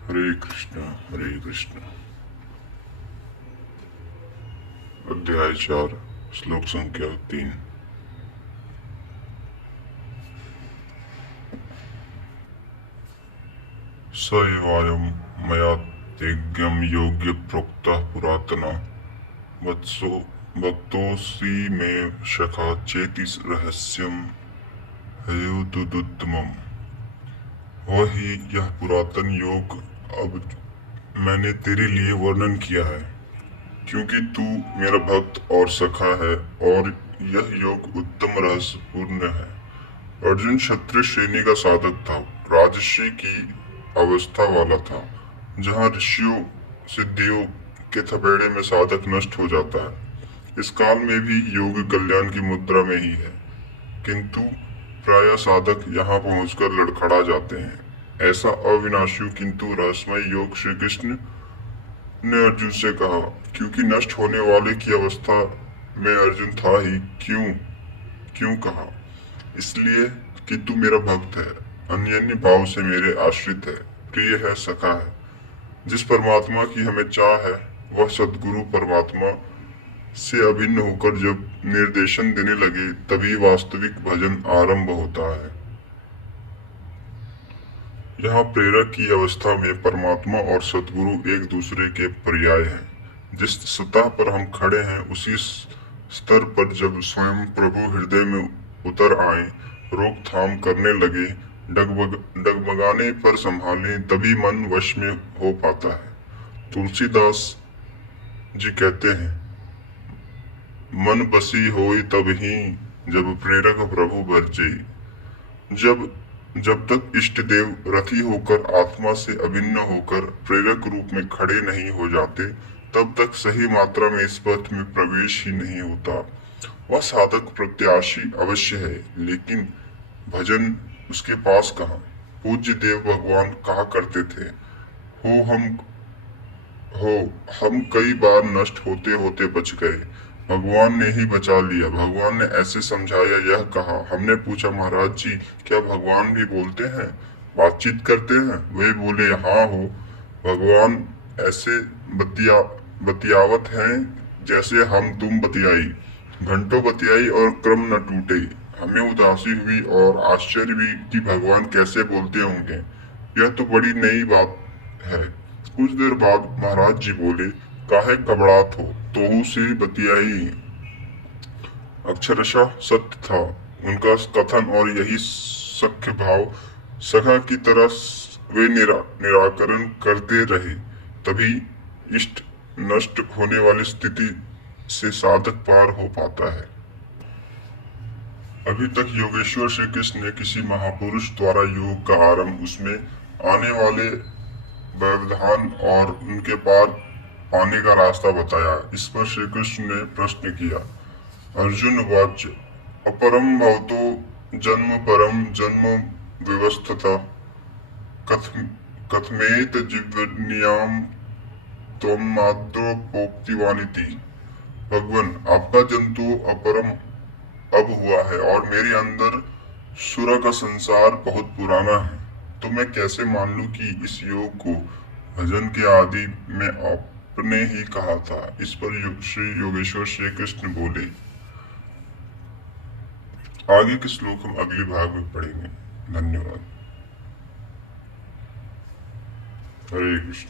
हरे कृष्णा हरे कृष्णा। अध्याय 4 श्लोक संख्या 3। स एवायं मया तेज्ञं योग्य प्रोक्तः पुरातना वत्सो भक्तोऽसि मे सखा चेति रहस्यम हयोतुदुत्तमम्। वही यह पुरातन योग अब मैंने तेरे लिए वर्णन किया है, क्योंकि तू मेरा भक्त और सखा है, और यह योग उत्तम रहस्यपूर्ण है। अर्जुन क्षत्रिय श्रेणी का साधक था, राजर्षि की अवस्था वाला था, जहाँ ऋषियों सिद्धियों के थपेड़े में साधक नष्ट हो जाता है। इस काल में भी योग कल्याण की मुद्रा में ही है, किंतु प्राय साधक यहाँ पहुंचकर लड़खड़ा जाते हैं। ऐसा अविनाशी किंतु रहस्यमय योग श्री कृष्ण ने अर्जुन से कहा, क्योंकि नष्ट होने वाले की अवस्था में अर्जुन था ही। क्यों क्यों कहा? इसलिए कि तू मेरा भक्त है, अन्योन्य भाव से मेरे आश्रित है, प्रिय है, सखा है। जिस परमात्मा की हमें चाह है, वह सद्गुरु परमात्मा से अभिन्न होकर जब निर्देशन देने लगे, तभी वास्तविक भजन आरंभ होता है। यहाँ प्रेरक की अवस्था में परमात्मा और सद्गुरु एक दूसरे के पर्याय हैं। जिस सतह पर हम खड़े हैं, उसी स्तर पर जब स्वयं प्रभु हृदय में उतर आए, रोकथाम करने लगे, डगमगाने पर संभाले, तभी मन वश में हो पाता है। तुलसीदास जी कहते हैं, मन बसी होई तब ही जब प्रेरक प्रभु बरजे। जब जब तक इष्ट देव रथी होकर आत्मा से अभिन्न होकर प्रेरक रूप में खड़े नहीं हो जाते, तब तक सही मात्रा में इस पथ में प्रवेश ही नहीं होता। वह साधक प्रत्याशी अवश्य है, लेकिन भजन उसके पास कहाँ? पूज्य देव भगवान कहा करते थे, हो हम हो हम कई बार नष्ट होते होते बच गए, भगवान ने ही बचा लिया। भगवान ने ऐसे समझाया, यह कहा। हमने पूछा, महाराज जी, क्या भगवान भी बोलते हैं, बातचीत करते हैं? वे बोले, हाँ हो। भगवान ऐसे बतियावत हैं जैसे हम तुम बतियाई, घंटों बतियाई और क्रम न टूटे। हमें उदासी हुई और आश्चर्य भी कि भगवान कैसे बोलते होंगे। यह तो बड़ी नई बात है। कुछ देर बाद महाराज जी बोले, काहे घबरात हो, तोहू से बतियाई। अक्षरशः सत्य था उनका कथन, और यही सख्य भाव सखा की तरह वे निराकरण करते रहे। तभी इष्ट नष्ट होने वाली स्थिति से साधक पार हो पाता है। अभी तक योगेश्वर श्री कृष्ण ने किसी महापुरुष द्वारा योग का आरंभ, उसमें आने वाले व्यवधान और उनके पार पाने का रास्ता बताया। इस पर श्री कृष्ण ने प्रश्न किया। अर्जुन वाच, अपरम भवतो जन्म परम जन्म व्यवस्थता कथमेत जीवन्याम त्वमाद्योक्तिवानिति। भगवान, आपका जन्म तो अपरम अब हुआ है, और मेरे अंदर सुर का संसार बहुत पुराना है, तो मैं कैसे मान लूं कि इस योग को भजन के आदि में आपने ही कहा था। इस पर श्री योगेश्वर श्री कृष्ण बोले। आगे के श्लोक हम अगले भाग में पढ़ेंगे। धन्यवाद। हरे कृष्ण।